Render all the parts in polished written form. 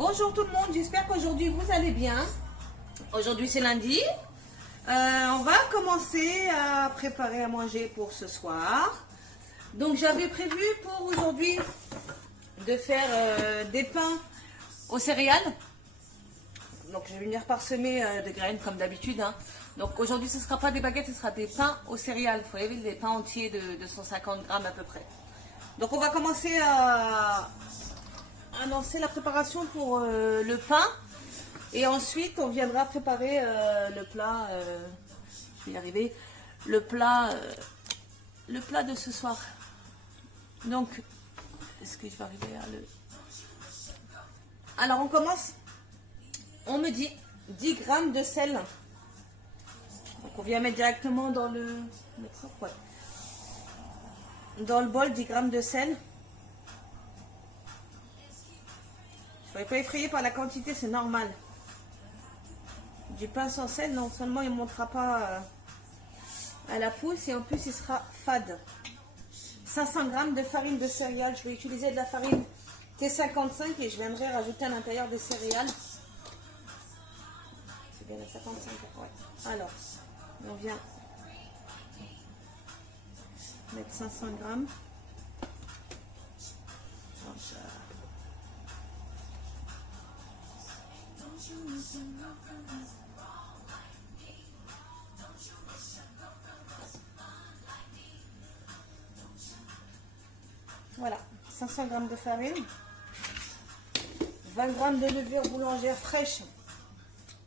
Bonjour tout le monde, j'espère qu'aujourd'hui vous allez bien. Aujourd'hui c'est lundi. On va commencer à préparer à manger pour ce soir. Donc j'avais prévu pour aujourd'hui de faire des pains aux céréales. Donc je vais venir parsemer de graines comme d'habitude. Donc aujourd'hui ce ne sera pas des baguettes, ce sera des pains aux céréales. Vous voyez, des pains entiers de 150 grammes à peu près. Donc on va commencer à lancer la préparation pour le pain. Et ensuite on viendra préparer le plat, je vais y arriver, le plat de ce soir. Donc, est-ce que je vais arriver à le... Alors on commence, on me dit 10 grammes de sel. Donc on vient mettre directement dans le... dans le bol 10 grammes de sel. Je ne soyez pas effrayé par la quantité, c'est normal. Du pain sans sel, non seulement il ne montera pas à la pousse, et en plus il sera fade. 500 grammes de farine de céréales. Je vais utiliser de la farine T55 et je viendrai rajouter à l'intérieur des céréales. C'est bien la 55, ouais. Alors, on vient mettre 500 grammes. Voilà, 500 grammes de farine, 20 grammes de levure boulangère fraîche.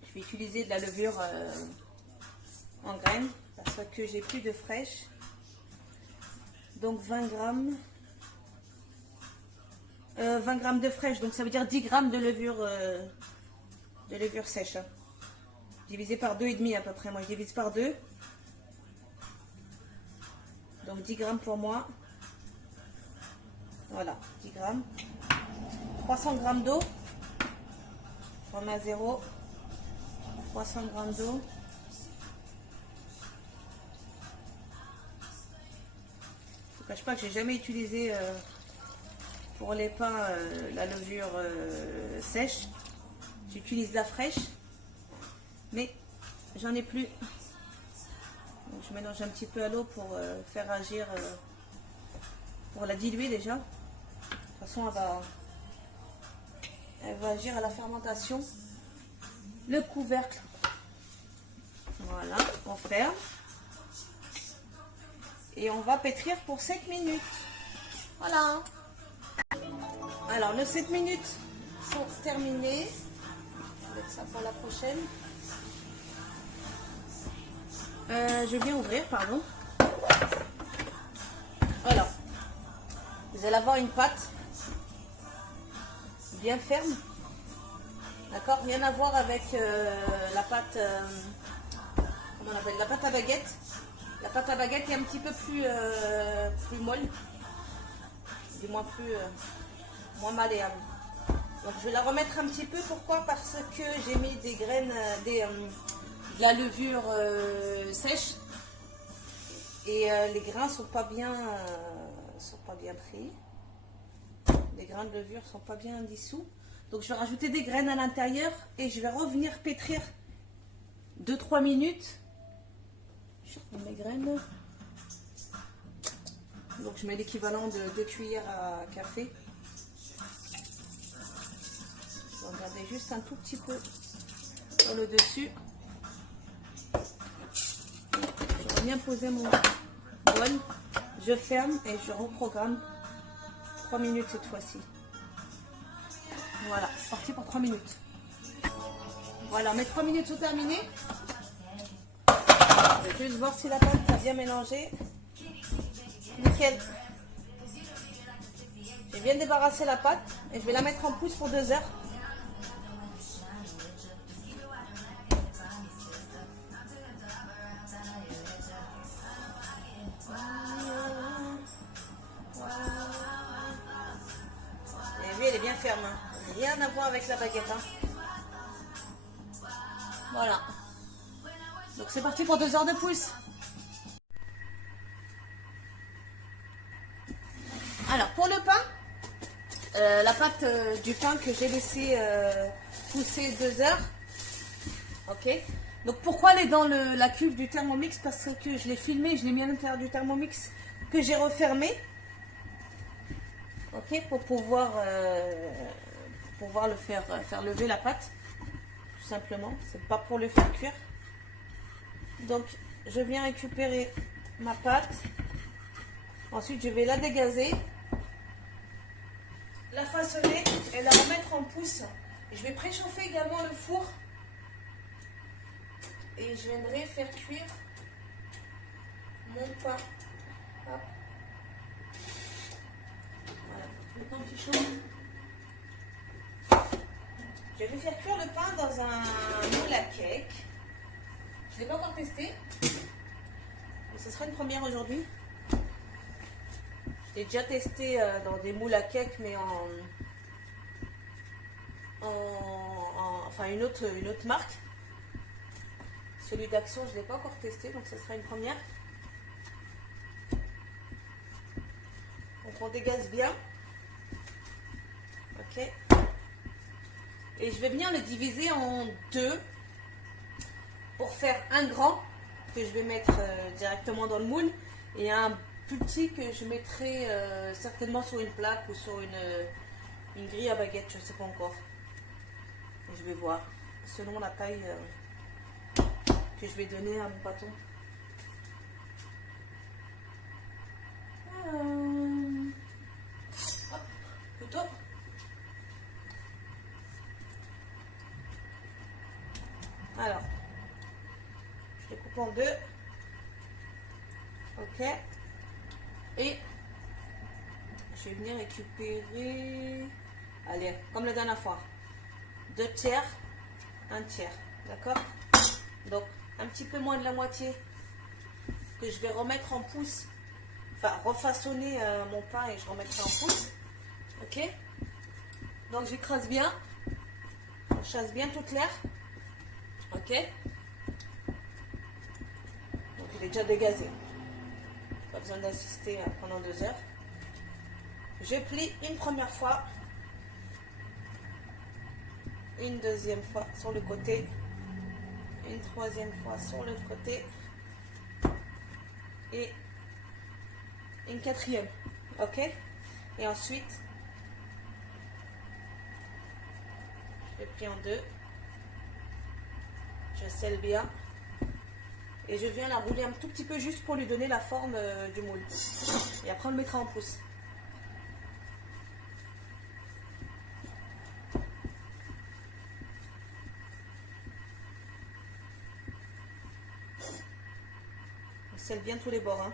Je vais utiliser de la levure en graines parce que j'ai plus de fraîche. Donc 20 grammes de fraîche, donc ça veut dire 10 grammes de levure sèche. Divisé par 2,5 à peu près. Moi je divise par 2. Donc 10 grammes pour moi. Voilà, 10 grammes. 300 grammes d'eau. On met à 0. 300 grammes d'eau. Je ne cache pas que j'ai jamais utilisé pour les pains la levure sèche. J'utilise la fraîche, mais j'en ai plus. Donc je mélange un petit peu à l'eau pour faire agir, pour la diluer déjà. De toute façon, elle va agir à la fermentation. Le couvercle, voilà, on ferme. Et on va pétrir pour 7 minutes. Voilà. Alors, les 7 minutes sont terminées. Je vais mettre ça pour la prochaine. Je viens ouvrir, pardon. Alors, vous allez avoir une pâte bien ferme. D'accord, rien à voir avec la pâte, comment on appelle, la pâte à baguette. La pâte à baguette est un petit peu plus molle, du moins moins malléable. Donc je vais la remettre un petit peu. Pourquoi? Parce que j'ai mis des graines, de la levure sèche, et les grains sont pas bien pris. Les grains de levure sont pas bien dissous. Donc je vais rajouter des graines à l'intérieur et je vais revenir pétrir 2-3 minutes. Je reprends mes graines. Donc je mets l'équivalent de 2 cuillères à café. Je vais regarder juste un tout petit peu sur le dessus. Je vais bien poser mon bol. Je ferme et je reprogramme 3 minutes cette fois-ci. Voilà, c'est parti pour 3 minutes. Voilà, mes 3 minutes sont terminées. Je vais juste voir si la pâte a bien mélangé. Nickel. J'ai bien débarrassé la pâte et je vais la mettre en pousse pour 2 heures. Et oui, elle est bien ferme. Rien à voir avec la baguette. Voilà. Donc c'est parti pour 2 heures de pousse. Alors pour le pain, la pâte du pain que j'ai laissé pousser 2 heures. Ok. Donc pourquoi elle est dans la cuve du Thermomix? Parce que je l'ai filmé, je l'ai mis à l'intérieur du Thermomix que j'ai refermé. Ok, pour pouvoir le faire lever la pâte. Tout simplement. C'est pas pour le faire cuire. Donc je viens récupérer ma pâte. Ensuite je vais la dégazer, la façonner et la remettre en pousse. Je vais préchauffer également le four. Et je viendrai faire cuire mon pain. Hop. Voilà, le pain qui chauffe. Je vais faire cuire le pain dans un moule à cake. Je ne l'ai pas encore testé. Mais ce sera une première aujourd'hui. Je l'ai déjà testé dans des moules à cake, mais enfin une autre marque. Celui d'Action, je ne l'ai pas encore testé, donc ce sera une première. Donc on dégaze bien. Ok. Et je vais venir le diviser en 2 pour faire un grand que je vais mettre directement dans le moule et un plus petit que je mettrai certainement sur une plaque ou sur une grille à baguette, je ne sais pas encore. Et je vais voir selon la taille que je vais donner à mon bâton. Hop, couteau. Alors, je les coupe en 2. Ok. Et je vais venir récupérer, allez, comme la dernière fois, 2 tiers, 1 tiers. D'accord? Donc, un petit peu moins de la moitié que je vais remettre en pouce. Enfin, refaçonner mon pain et je remettrai en pouce. Ok? Donc, j'écrase bien. Je chasse bien toute l'air. Ok? Donc, il est déjà dégazé. Pas besoin d'assister pendant 2 heures. Je plie une première fois. Une deuxième fois sur le côté. Une troisième fois sur le côté. Et une quatrième. Ok? Et ensuite, je plie en 2. Je scelle bien. Et je viens la rouler un tout petit peu juste pour lui donner la forme du moule. Et après on le mettra en pouce. On scelle bien tous les bords. Hein.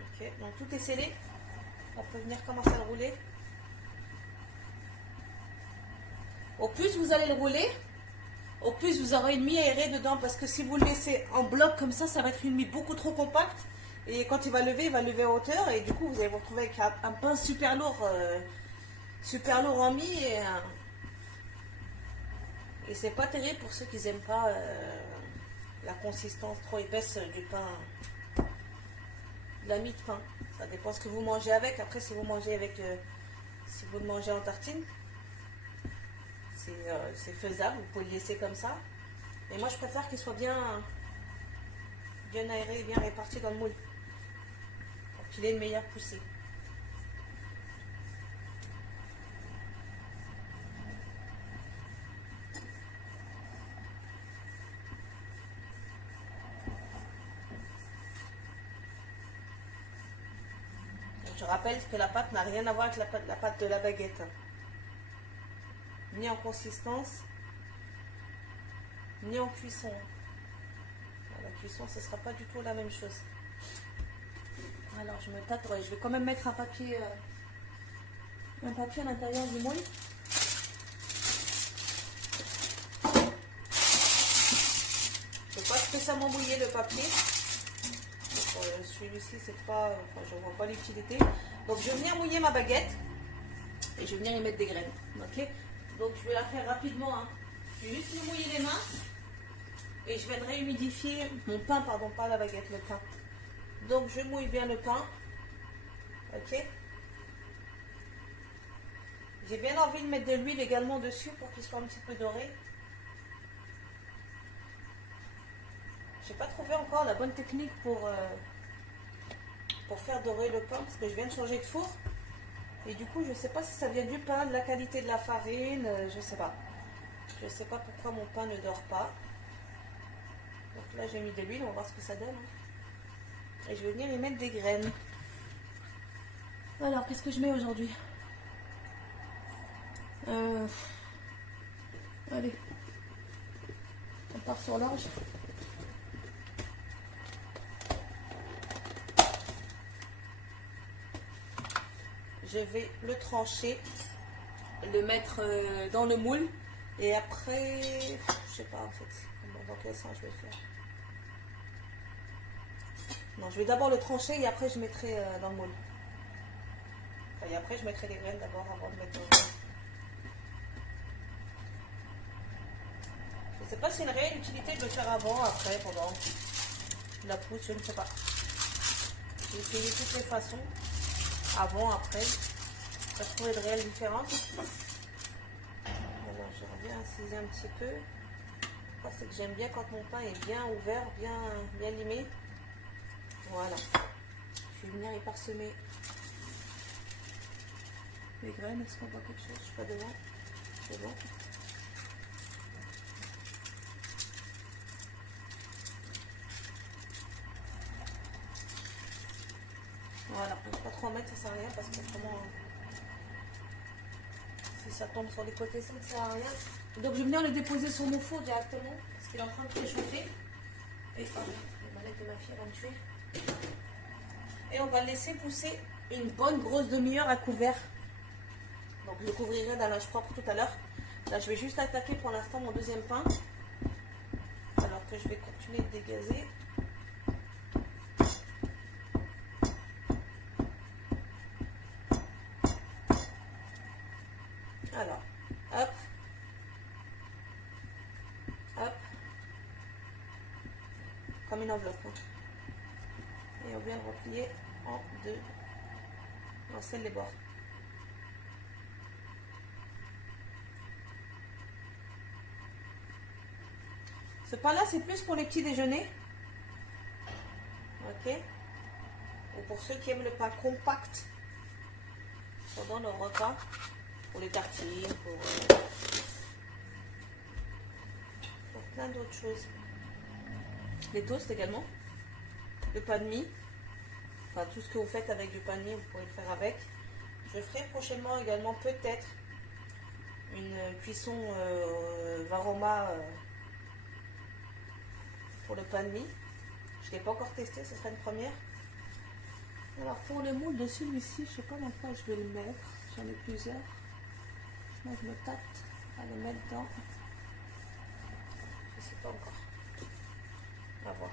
Ok, donc tout est scellé. On peut venir commencer à le rouler. Au plus vous allez le rouler, au plus vous aurez une mie aérée dedans. Parce que si vous le laissez en bloc comme ça, ça va être une mie beaucoup trop compacte. Et quand il va lever en hauteur. Et du coup, vous allez vous retrouver avec un pain super lourd en mie. Et c'est pas terrible pour ceux qui n'aiment pas la consistance trop épaisse du pain. De la mie de pain. Ça dépend ce que vous mangez avec. Après, si vous mangez avec... si vous le mangez en tartine, c'est faisable, vous pouvez le laisser comme ça. Mais moi je préfère qu'il soit bien aéré et bien réparti dans le moule pour qu'il ait une meilleure poussée. Donc, je rappelle que la pâte n'a rien à voir avec la pâte de la baguette. Ni en consistance, ni en cuisson. La cuisson, ce ne sera pas du tout la même chose. Alors, je me tâte. Ouais, je vais quand même mettre un papier à l'intérieur du moule. Je ne vais pas spécialement mouiller le papier. Celui-ci, c'est pas... Enfin, je ne vois pas l'utilité. Donc, je vais venir mouiller ma baguette. Et je vais venir y mettre des graines. Ok? Donc je vais la faire rapidement. Hein. Je vais juste me mouiller les mains. Et je viendrai humidifier mon pain, pardon, pas la baguette, le pain. Donc je mouille bien le pain. Ok. J'ai bien envie de mettre de l'huile également dessus pour qu'il soit un petit peu doré. J'ai pas trouvé encore la bonne technique pour faire dorer le pain parce que je viens de changer de four. Et du coup, je sais pas si ça vient du pain, de la qualité de la farine, je sais pas. Je sais pas pourquoi mon pain ne dort pas. Donc là, j'ai mis de l'huile, on va voir ce que ça donne. Et je vais venir y mettre des graines. Alors, qu'est-ce que je mets aujourd'hui? Allez, on part sur l'orge. Je vais le trancher, le mettre dans le moule et après, je sais pas en fait dans quel sens je vais le faire. Non, je vais d'abord le trancher et après je mettrai dans le moule. Enfin, et après je mettrai les graines d'abord avant de mettre dans le moule. Je ne sais pas si c'est une réelle utilité de le faire avant, après, pendant la pousse, je ne sais pas. J'ai essayé toutes les façons, avant, après. Pas trouvé de réelle différence. Alors je reviens inciser un petit peu. C'est que j'aime bien quand mon pain est bien ouvert, bien limé. Voilà. Je vais venir y parsemer les graines. Est-ce qu'on voit quelque chose? Je suis pas devant. C'est bon. Voilà, on ne peut pas trop en mettre, ça sert à rien parce que autrement, si ça tombe sur les côtés, ça ne sert à rien. Donc je vais venir le déposer sur mon four directement parce qu'il est en train de préchauffer. Et pardon, la manette de ma fille va me tuer. Et on va le laisser pousser une bonne grosse demi-heure à couvert. Donc je le couvrirai d'un linge propre tout à l'heure. Là je vais juste attaquer pour l'instant mon deuxième pain. Alors que je vais continuer de dégazer. Alors, hop, hop, comme une enveloppe. Et on vient le replier en deux, on scelle les bords. Ce pain-là, c'est plus pour les petits déjeuners. Ok. Ou pour ceux qui aiment le pain compact pendant leur repas. Pour les tartines, pour plein d'autres choses. Les toasts également. Le pain de mie. Enfin, tout ce que vous faites avec du pain de mie, vous pourrez le faire avec. Je ferai prochainement également peut-être une cuisson Varoma pour le pain de mie. Je ne l'ai pas encore testé, ce sera une première. Alors pour le moule de celui-ci, je ne sais pas dans quoi je vais le mettre. J'en ai plusieurs. Moi je me tâte à le mettre dedans. Je ne sais pas encore. On va voir.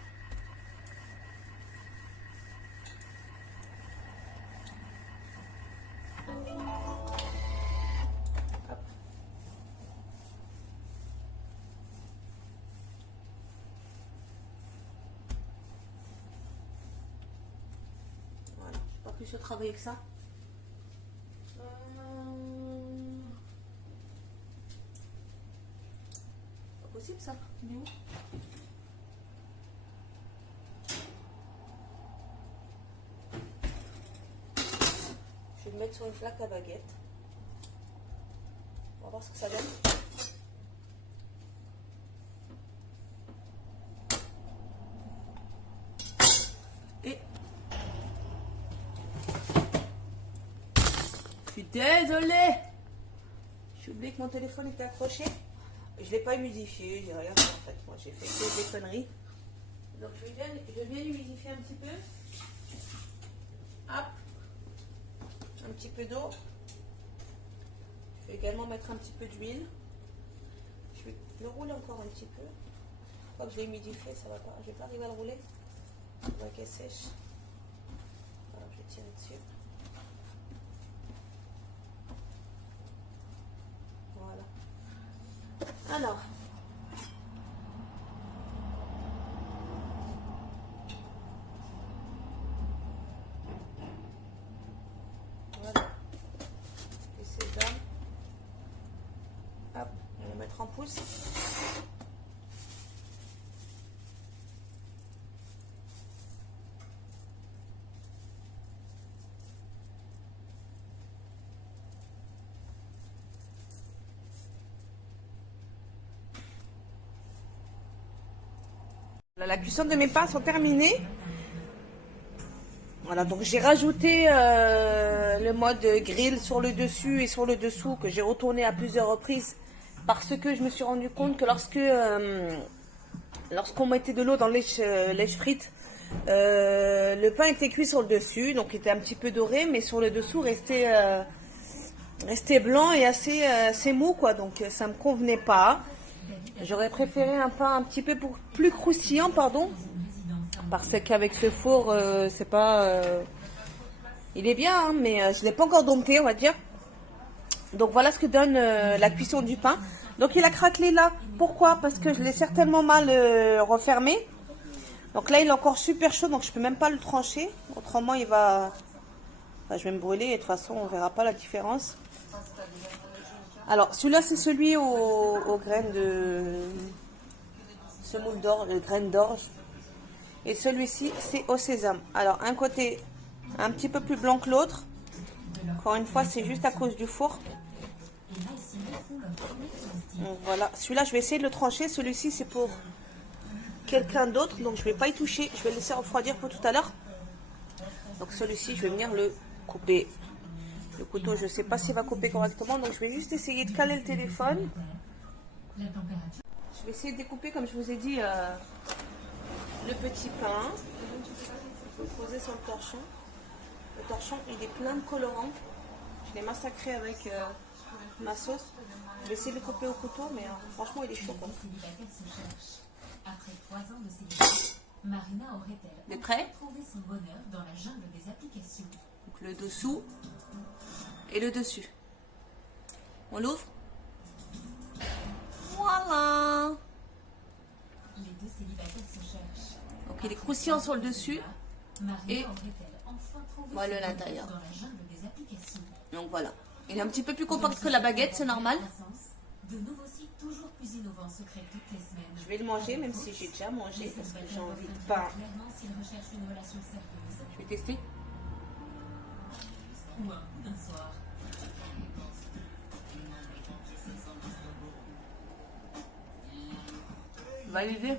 Hop. Voilà, je n'ai pas plus travailler que ça. Pas possible ça. Il est où? Je vais le mettre sur une plaque à baguette. On va voir ce que ça donne. Et je suis désolée. J'ai oublié que mon téléphone était accroché. Je ne l'ai pas humidifié, j'ai rien fait en fait. Moi j'ai fait que des conneries. Donc je viens humidifier un petit peu. Hop. Un petit peu d'eau. Je vais également mettre un petit peu d'huile. Je vais le rouler encore un petit peu. Une fois que je l'ai humidifié, ça va pas. Je vais pas arriver à le rouler. On va qu'elle sèche. Voilà, je vais tirer dessus. Voilà. Alors. mettre en pouce. La cuisson de mes pains sont terminées. Voilà, donc j'ai rajouté le mode grill sur le dessus et sur le dessous que j'ai retourné à plusieurs reprises parce que je me suis rendu compte que lorsqu'on mettait de l'eau dans lèche frites, le pain était cuit sur le dessus, donc il était un petit peu doré, mais sur le dessous restait blanc et assez mou, quoi, donc ça me convenait pas. J'aurais préféré un pain un petit peu plus croustillant, pardon. Parce qu'avec ce four, c'est pas... il est bien, hein, mais je ne l'ai pas encore dompté, on va dire. Donc voilà ce que donne la cuisson du pain. Donc il a craquelé là. Pourquoi? Parce que je l'ai certainement mal refermé. Donc là, il est encore super chaud, donc je peux même pas le trancher. Autrement, il va... Enfin, je vais me brûler et de toute façon, on verra pas la différence. Alors, celui-là, c'est celui aux graines de... semoule d'orge, les graines d'orge. Et celui-ci, c'est au sésame. Alors, un côté un petit peu plus blanc que l'autre. Encore une fois, c'est juste à cause du four. Donc, voilà. Celui-là, je vais essayer de le trancher. Celui-ci, c'est pour quelqu'un d'autre. Donc, je ne vais pas y toucher. Je vais le laisser refroidir pour tout à l'heure. Donc, celui-ci, je vais venir le couper. Le couteau, je ne sais pas s'il va couper correctement. Donc, je vais juste essayer de caler le téléphone. Je vais essayer de découper, comme je vous ai dit... le petit pain, je vais le poser sur le torchon. Le torchon, il est plein de colorants. Je l'ai massacré avec ma sauce. Je vais essayer de le couper au couteau, mais franchement, il est chaud. Après 3 ans de célibat, Marina aurait-elle prêt trouvé son bonheur dans la jungle des applications? Donc le dessous et le dessus. On l'ouvre. Voilà. Les deux célibataires se cherchent. Donc il est croustillant sur le dessus et voilà l'intérieur. Dans la jungle des applications. Donc voilà. Il est un petit peu plus compact que la baguette, c'est normal. De nouveaux sites toujours plus innovants se créent toutes les semaines. Je vais le manger même si j'ai déjà mangé parce que j'ai envie de pain. Clairement s'ils recherchent une relation sérieuse Je vais tester. ou un coup d'un soir. Validé.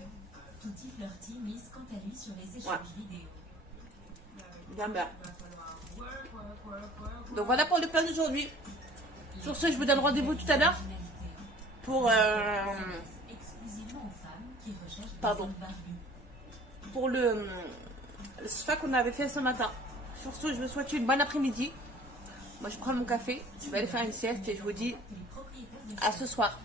Tutti Flirty mise quant à lui sur les échanges vidéo. Bien, bien. Donc voilà pour le plan d'aujourd'hui. Sur ce, je vous donne rendez-vous tout à l'heure pour Exclusivement aux femmes qui recherchent des pardon. hommes barbus. Pour le spa qu'on avait fait ce matin. Sur ce, je vous souhaite une bonne après-midi. Moi, je prends mon café, je vais aller faire une sieste et je vous dis Les propriétaires de à ce soir.